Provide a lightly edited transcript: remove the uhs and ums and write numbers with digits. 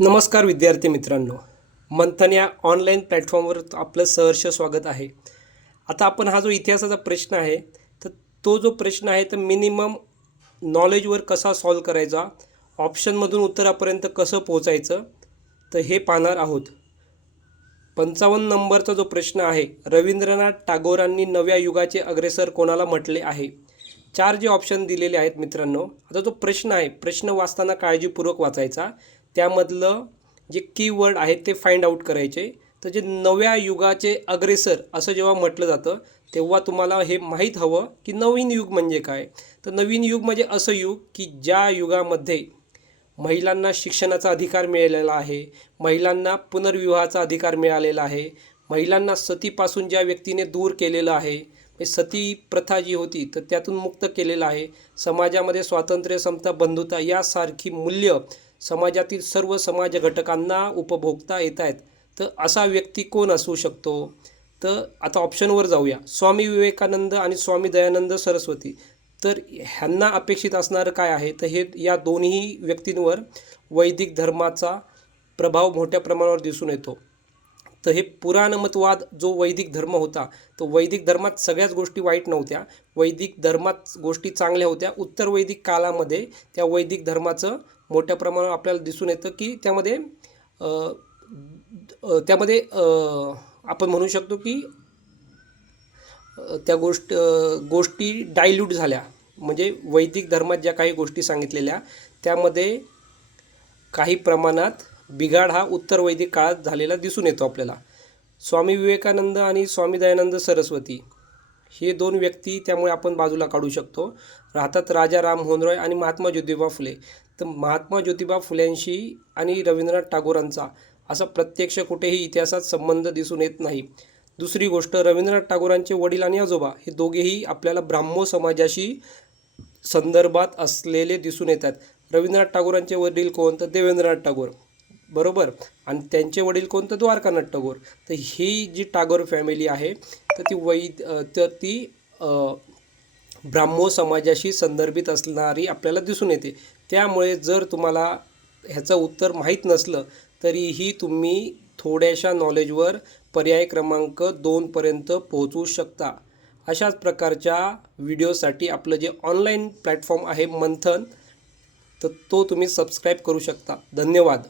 नमस्कार विद्यार्थी मित्रांनो, मंथन या ऑनलाईन प्लॅटफॉर्मवर आपलं सहर्ष स्वागत आहे. आता आपण हा जो इतिहासाचा प्रश्न आहे, तर तो जो प्रश्न आहे तर मिनिमम नॉलेजवर कसा सॉल्व करायचा, ऑप्शनमधून उत्तरापर्यंत कसं पोहोचायचं, तर हे पाहणार आहोत. 55 नंबरचा जो प्रश्न आहे, रवींद्रनाथ टागोरांनी नव्या युगाचे अग्रेसर कोणाला म्हटले आहे? 4 जे ऑप्शन दिलेले आहेत मित्रांनो. आता जो प्रश्न आहे, प्रश्न वाचताना काळजीपूर्वक वाचायचा. त्यामधलं जे कीवर्ड आहेत ते फाइंड आउट करायचे. तर जे नव्या युगाचे अग्रेसर असं जेव्हा म्हटलं जातं, तेव्हा तुम्हाला हे माहीत हवं की नवीन युग म्हणजे काय. तर नवीन युग म्हणजे असं युग की ज्या युगामध्ये महिलांना शिक्षणाचा अधिकार मिळालेला आहे, महिलांना पुनर्विवाहाचा अधिकार मिळालेला आहे, महिलांना सतीपासून ज्या व्यक्तीने दूर केलेलं आहे, सती प्रथा जी होती तर त्यातून मुक्त केलेलं आहे, समाजामध्ये स्वातंत्र्य, समता, बंधुता यासारखी मूल्य समाजातील सर्व समाज घटकांना उपभोगता येत आहेत. तर असा व्यक्ती कोण असू शकतो? तर आता ऑप्शनवर जाऊया. स्वामी विवेकानंद आणि स्वामी दयानंद सरस्वती. तर ह्यांना अपेक्षित असणारं काय आहे, तर हे या दोन्ही व्यक्तींवर वैदिक धर्माचा प्रभाव मोठ्या प्रमाणावर दिसून येतो. तर हे पुराणमतवाद जो वैदिक धर्म होता, तो वैदिक धर्मात सगळ्याच गोष्टी वाईट नव्हत्या, वैदिक धर्मात गोष्टी चांगल्या होत्या. उत्तर वैदिक कालामध्ये त्या वैदिक धर्माचं मोठ्या प्रमाणावर आपल्याला दिसून येतं की त्यामध्ये त्यामध्ये आपण म्हणू शकतो की त्या गोष्टी डायल्यूट झाल्या. म्हणजे वैदिक धर्मात ज्या काही गोष्टी सांगितलेल्या त्यामध्ये काही प्रमाणात बिघाड हा उत्तर वैदिक काळात झालेला दिसून येतो आपल्याला. स्वामी विवेकानंद आणि स्वामी दयानंद सरस्वती हे दोन व्यक्ती त्यामुळे आपण बाजूला काढू शकतो. राहतात राजा राममोहन रॉय आणि महात्मा ज्योतिबा फुले. तर महात्मा ज्योतिबा फुल्यांशी आणि रवींद्रनाथ टागोरांचा असा प्रत्यक्ष कुठेही इतिहासात संबंध दिसून येत नाही. दुसरी गोष्ट, रवींद्रनाथ टागोरांचे वडील आणि आजोबा हे दोघेही आपल्याला ब्राह्मो समाजाशी संदर्भात असलेले दिसून येतात. रवींद्रनाथ टागोरांचे वडील कोण? तर देवेंद्रनाथ टागोर, बरोबर. आणि त्यांचे वडील कोण? तर द्वारकानाथ टागोर. तर ही जी टागोर फॅमिली आहे तर ती ब्राह्मो समाजाशी संदर्भित असणारी आपल्याला दिसून येते. त्यामुळे जर तुम्हाला ह्याचं उत्तर माहीत नसलं तरीही तुम्ही थोड्याशा नॉलेजवर पर्याय क्रमांक 2 पर्यंत पोहोचू शकता. अशाच प्रकारच्या व्हिडिओसाठी आपलं जे ऑनलाईन प्लॅटफॉर्म आहे मंथन, तर तो तुम्ही सबस्क्राईब करू शकता. धन्यवाद.